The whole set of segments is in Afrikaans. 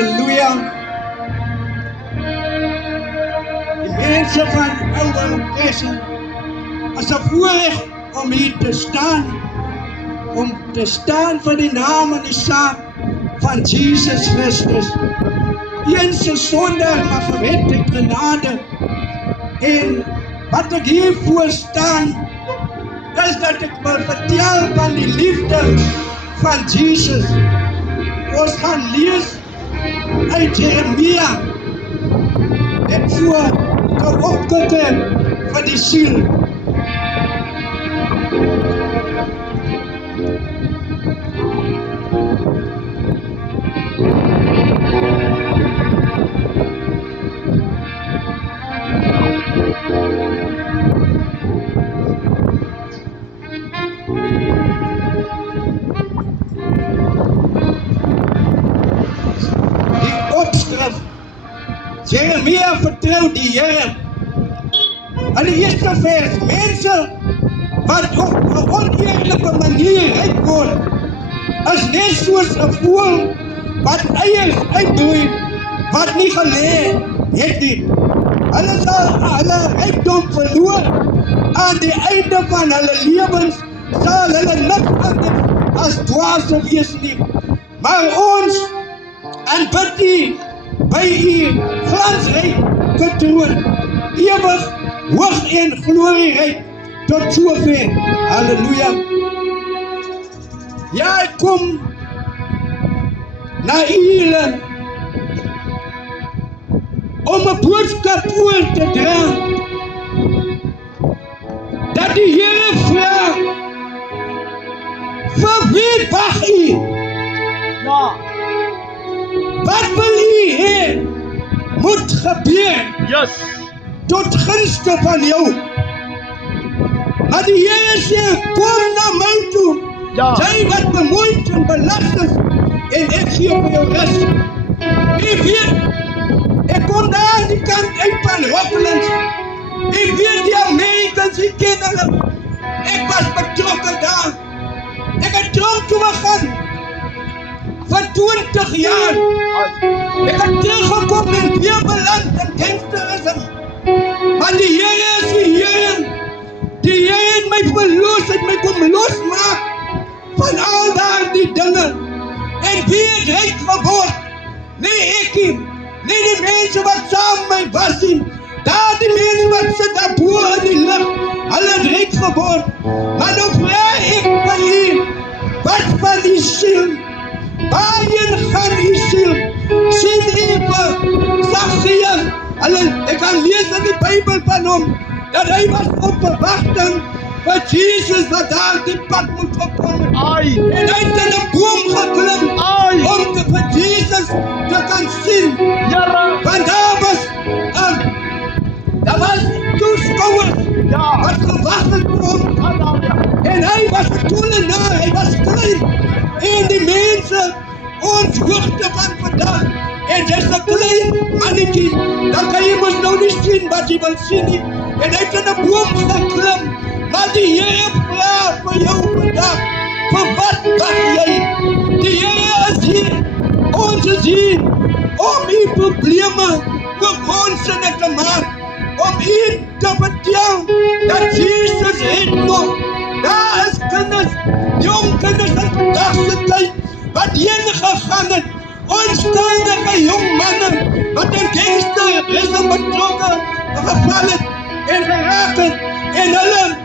Halleluja. Die mensen van Oude Tessen, as 'n voorrecht om hier te staan, om te staan vir die naam en die saak van Jesus Christus. Een se sonde, maar gered uit genade. En wat ek hiervoor staan, is dat ek wil vertel van die liefde van Jesus. Ons gaan lees uit Jeremia, net so geopgekend vir die siel. Jeremia vertrou die Here. In die eerste vers, mense wat op 'n oneerlike manier ryk word, is net soos 'n voël wat eiers uitbroei wat nie gelê het nie. Hulle sal hulle rykdom verloor. Aan die einde van hulle lewens sal hulle niks anders as dwaase wees nie. Maar ons aanbid U by U glansryk troon, ewig hoog en glorieryk tot sover. Halleluja. Ja, ek kom na U om 'n boodskap voor te dra, dat die Here vra, vir wie wag U? Ja. Wat wil U hê moet gebeur Yes. tot gunste van jou? Maar die Here sê, kom na my toe, Ja. jy wat bemoeid en belast is, en ek gee vir jou rus. U weet, ek kom daar aan die kant uit van Rocklands. U weet die Americans, ek ken hulle. Ek was betrokken daar. Ek het tronk toe gegaan vir 20 jaar. Ek het teruggekom en weer beland in gangsterisme. Maar die Here is die Here. Die Here het my verlos, het my kom losmaak van al daardie dinge. En wie het ryk geword? Nee ek nie. Nee die mense wat saam my was nie. Daar die mense wat sit daar bo in die lug. Hulle het ryk geword. Maar nou vra ek van U, wat van die siel? Waarheen gaan U siel? Sien U vir Zacchaeus? Ek kan lees in die Bybel van hom, dat hy was op verwagting vir Jesus wat daar die pad moet gekom het. Ai. En hy het in 'n boom geklim Ai. om vir Jesus te kan sien. Jare. Want daar was toeskouers Ja. wat gewag het vir hom. Halleluja. En hy was 'n tolenaar, hy was klein. En die mense, ons hoogte van vandag, en jy's 'n klein mannetjie, dan kan jy mos nou nie sien wat jy wil sien nie. En hy het in 'n boom geklim. Maar die Here vra vir jou vandag, vir wat wag jy? Die Here is hier, ons is hier, om U probleme vir ons in te maak, om U te vertel, dat Jesus het nog. Daar is kinders, jong kinders in vandag se tyd, wat heen gegaan het, onschuldige jong mannen, wat in gangsterisme betrokken geval het, en geraakt het, en hulle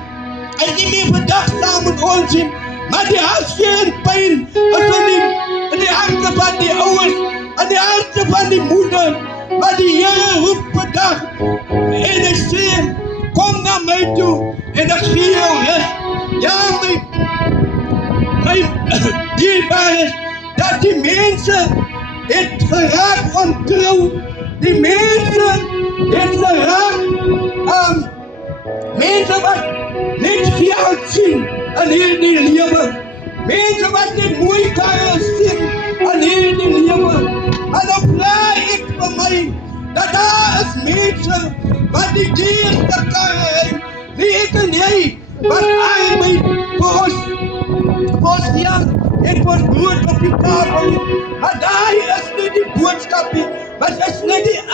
is nie meer vandag saam met ons nie, maar die hartseer en pyn is in die harte van die ouers, in die harte van die moeder, maar die Here roep vandag, en ek sê, kom na my toe, en ek gee jou rus. Ja, my dierbares, dat die mense het geraak ontrouw, die mense het geraak, mense wat net geld sien in hierdie lewe, mense wat net mooi karre sien in hierdie lewe, en dan vra ek vir my, dat daar is mense wat die dierste karre het, nie ek en jy, wat arbeid vir ons ja, en vir ons brood op die tafel, maar daar is nie die boodskap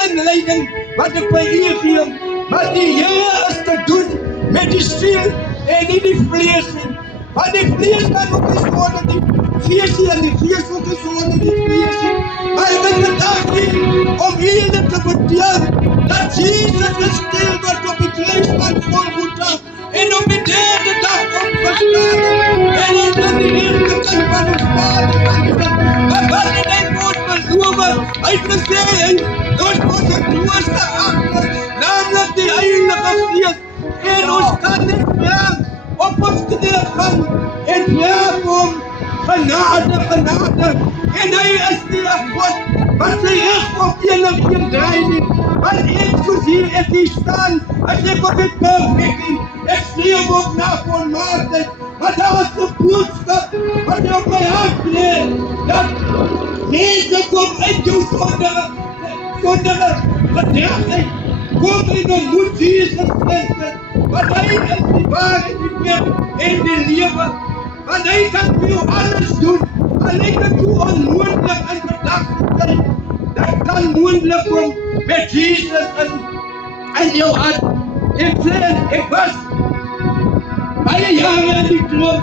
inleiding wat ek by u gee. Maar die Here is te doen met die siel en nie die vlees nie. Want die vlees kan ook nie sonder die gees nie, en die gees ook nie sonder die vlees nie. Maar ek het vandag hier om julle te vertel dat Jesus gestel word op die kruis van Golgotha en op die derde dag opgestaan het en ons aan die regterkant van ons Vader gaan sit. Maar wat het hy ons beloof? Hy het gesê, ons moet een trooster agter, naamlik die Heilige Gees, en ons kan net vraag op ons knieë gaan en vraag om genade, genade. En hy is nie 'n God wat sy rug op enigeen draai nie. Want ek soos hier ek hier staan, as ek op dit perfect nie, ek schreeuw ook na volmaakheid. Maar daar is 'n boodskap wat op my hart lê, dat mense kom uit jou sondige gedragheid, kom en ontmoet Jesus Christus, want hy is die waarheid, die weg en die lewe. Want hy kan vir jou alles doen, alleen dat jy onmoontlik in gedagte kry. Dat kan moontlik kom met Jesus in jou hart. Ek sê, ek was baie jare in die kloof,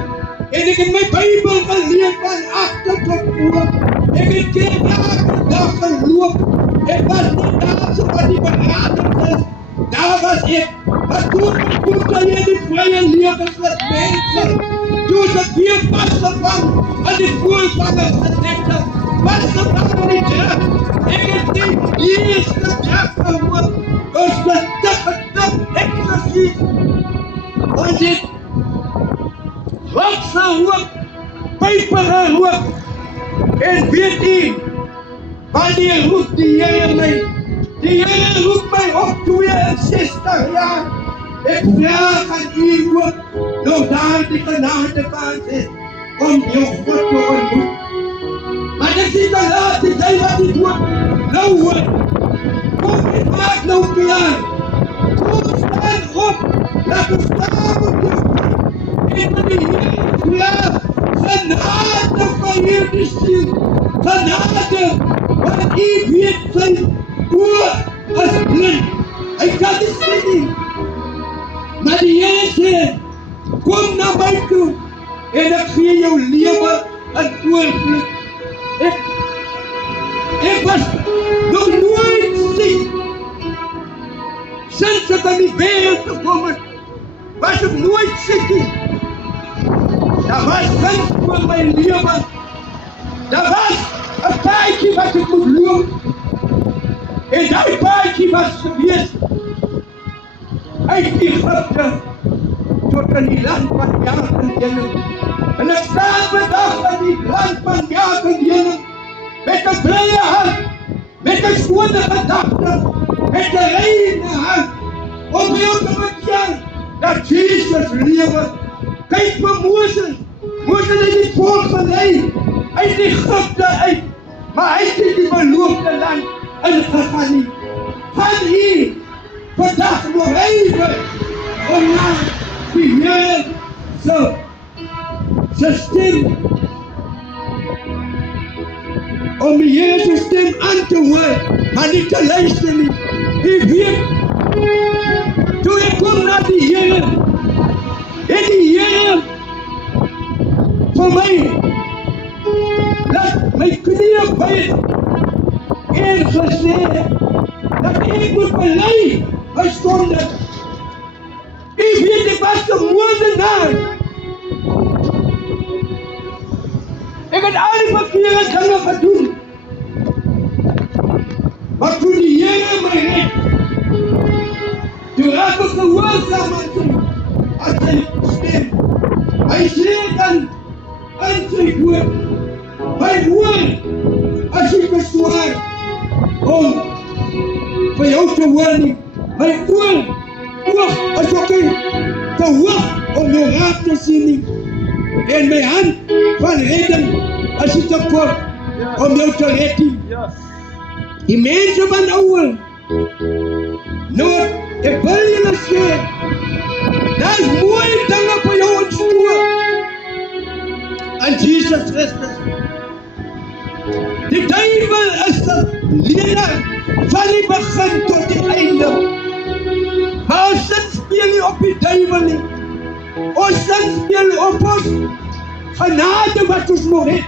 en ek het my Bybel gelees van agter tot voor. Ek het elke dag geloop. Ek was nie daar so wat die beraders is. Daar was ek. Maar toen kan jy die vrye lewens met mense. Toe is ek weer vastgevang aan die voorvangers genet. Vastgevang aan die draak. Ek het die eerste draak gehoor. Ons getik, ekstasies. Ons het wat gehoor, pype gehoor. En weet u, wanneer roep die Here my? Die Here roep my op 62 jaar. Ek vraag aan u ook nog daar die genade kans is om jou God te ontmoet. Maar dit is te laat, dit is wat die dood nou hoor. Kom en maak nou klaar. Kom staan op, laat ons staan op jou God. En met die Here vraag, genade van hierdie siel. Genade, want u weet sy oor as blind. Hy kan nie sien nie. Maar die Here sê, kom na my toe en ek gee jou lewe in oorvloed. Ek was nog nooit siek. Sinds ek aan die wereld gekom het, was ek nooit siek nie. Daar was guns voor my lewe. Daar was 'n paadjie wat ek moet loop. En die paadjie was gewees uit Egypte tot in die land van Jacob. En ek staan vandag in die land van Jacob met 'n blye hart, met 'n skone gedagte, met 'n reine hart, om jou te vertel dat Jesus lewe. Kyk vir Moses. Moses het die volk gelei uit Egypte uit, maar hy het die beloofde land ingegaan nie. Van hier vandag nog even om na die Here se stem, om die Here se stem aan te hoor, maar nie te luister nie. U weet, toe ek kom na die Here, en die Here vir my laat my knieë buig en gesê dat ek moet bely my sonde. U weet, ek was 'n moordenaar. Ek het al die verkeerde dinge gedoen. Maar toe die Here my red, toe raak ek gehoorsaam aan sy stem. Hy sê dan in sy woord, my woord, as jy beswaar om vir jou te hoor nie, my oog is ook nie te hoog om jou raad te sien nie, en my hand van redding as jy te kort om jou te red nie. Die mense van ouwe, nou, ek wil julle sê, daar is mooie dinge vir jou ontstoor aan Jesus Christus. Die duivel is 'n leerling van die begin begin tot die einde. Maar ons sin speel nie op die duiwel nie. Ons sin speel op ons genade wat ons nog het.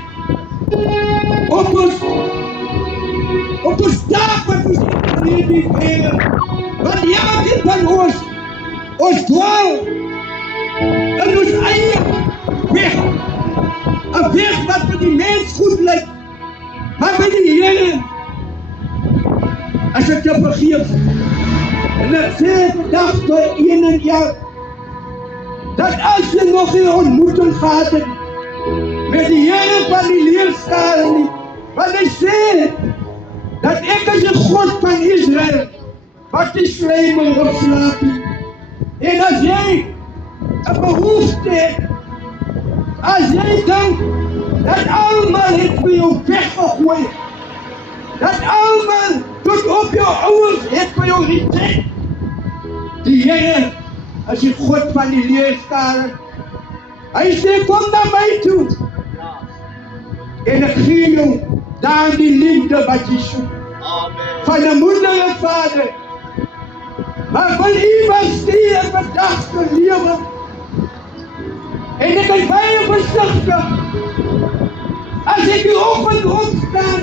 Op ons taak wat ons het in die wêreld. Want elkeen van ons dwaal in ons eie weg. 'n weg wat vir die mens goed lyk. Maar by die Here, as ek jou vergeef, en ek sê vandag tot een en jou, dat as jy nog een ontmoeting gehad het, met die Here van die leerskare nie, want hy sê, dat ek is die God van Israel, wat die slijmel opslaap nie. En as jy 'n behoefte het, as jy dink, dat almal het vir jou weggegooi, dat almal tot op jou ouers het vir jou reject. Die Here is die God van die leerskare. Hy sê, kom na my toe, en ek gee jou daar die liefde wat jy soek. Amen. Van 'n moeder en vader. Maar van iemand die 'n verdagte lewe. En ek is baie versigtig. As ek die oggend opstaan